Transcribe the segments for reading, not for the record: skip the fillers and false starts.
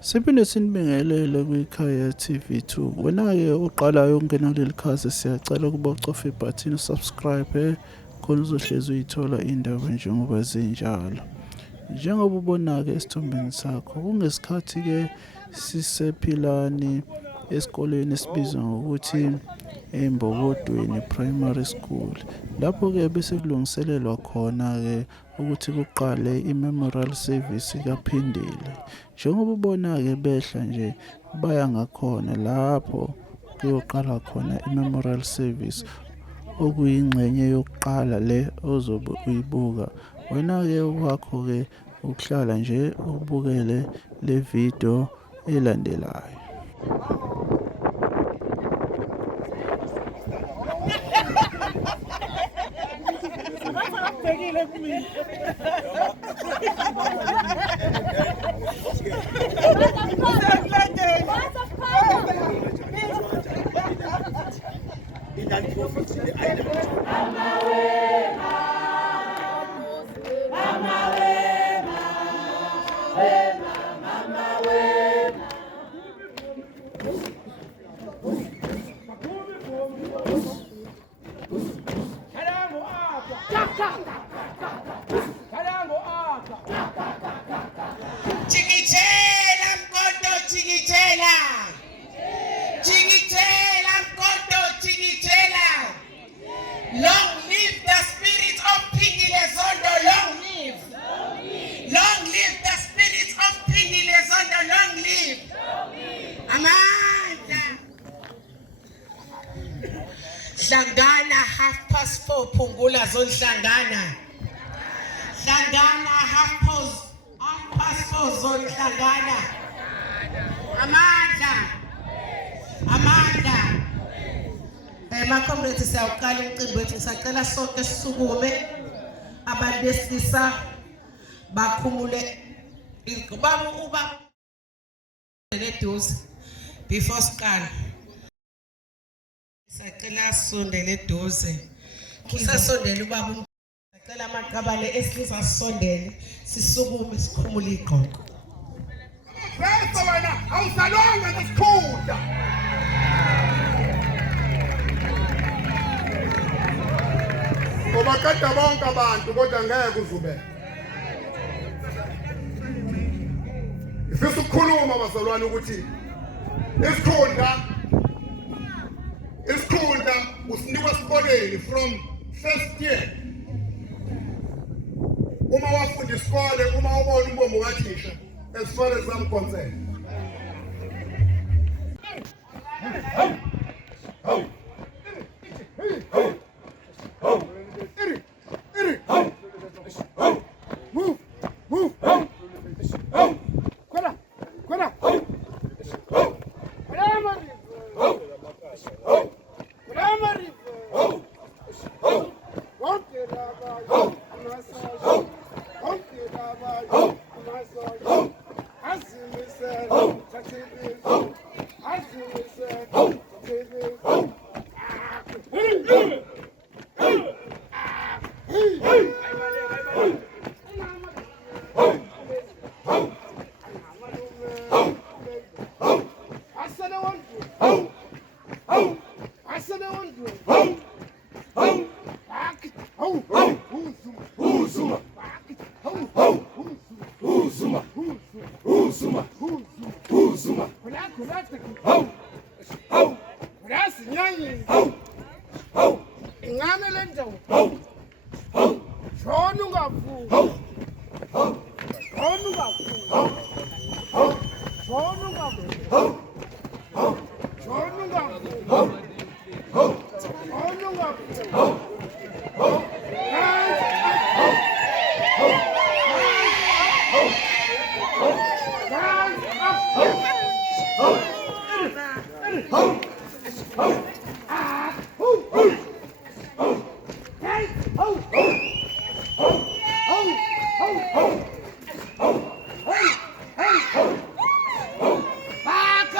Siphinde sinibingelele kwikhaya TV2. Wena-ke uqalayo ukungena kuleli khasi, siyacela ukuba ucofe ibhathini subscribe khona uzohlezi uyithola indaba njengoba zinjalo. Njengoba ubona-ke esithombeni sakho, kungesikhathi-ke sisephilani esikoleni esibizwa ngokuthi eMbokodweni Primary School. Lapho-ke bese kulungiselelwa khona-ke ukuthi kuqale i-memorial service kaPhindile. Njengoba ubona-ke behla nje baya ngakhona lapho kuyoqala khona i-memorial service, okuyingxenye yokuqala le ozobe uyibuka. Wena-ke wakho-ke ukuhlala nje ubukele le video elandelayo. Chiquitela, mkondo, chiquitela. Chiquitela, mkondo, chiquitela. Long live the spirit of Phindile Zondo, long live. Long live the spirit of Phindile Zondo, long live. Amandla. Hlangana 4:30 Phungula zone hlangana. Hlangana 4:30 zone hlangana. Amandla. Amandla. Comrades siyawuqala umcimbi wethu, ngisacela sonke sisukume abantu besilisa bakhumule ubaba leduze before siqala. Sacela sondele eduze. Kusasondela ubaba, sacela amaqabane esilisa sisondele sisukume sikhumule iqoqo. Bese wena awusalonga ngesikhundla. Ngoba kade bonke abantu kodwa ngeke uzube. Ifisa ukukhuluma bazalwane ukuthi isikhundla usinikwa esikoleni from first year. Uma wafunda isikole, uma ubona umbombo kathisha, as far as I'm concerned. Back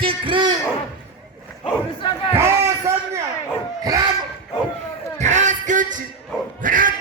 degree. Kawasanya. Grab. Kaskuchi. Grab.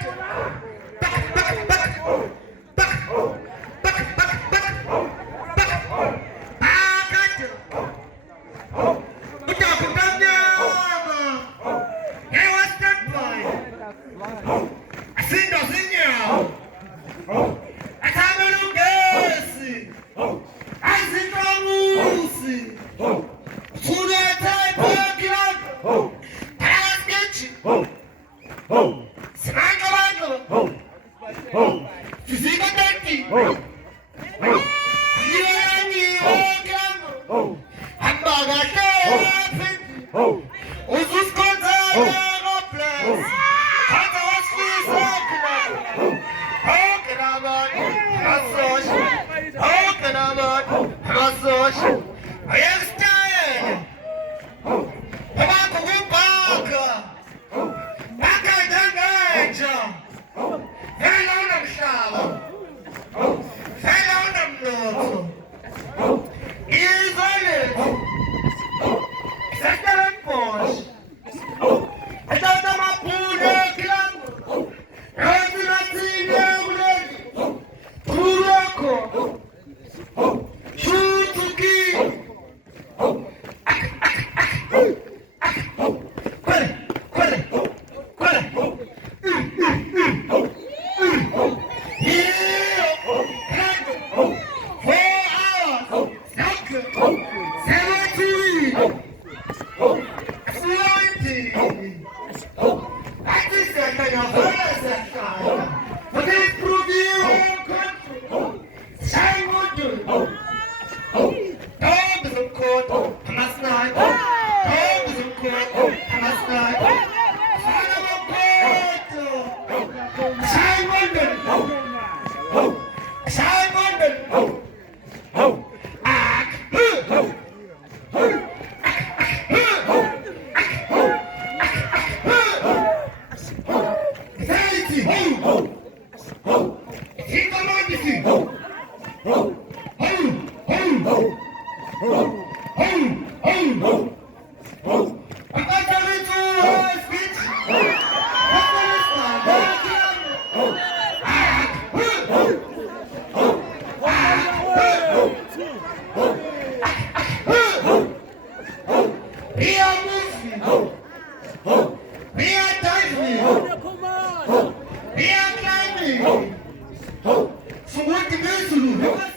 So what the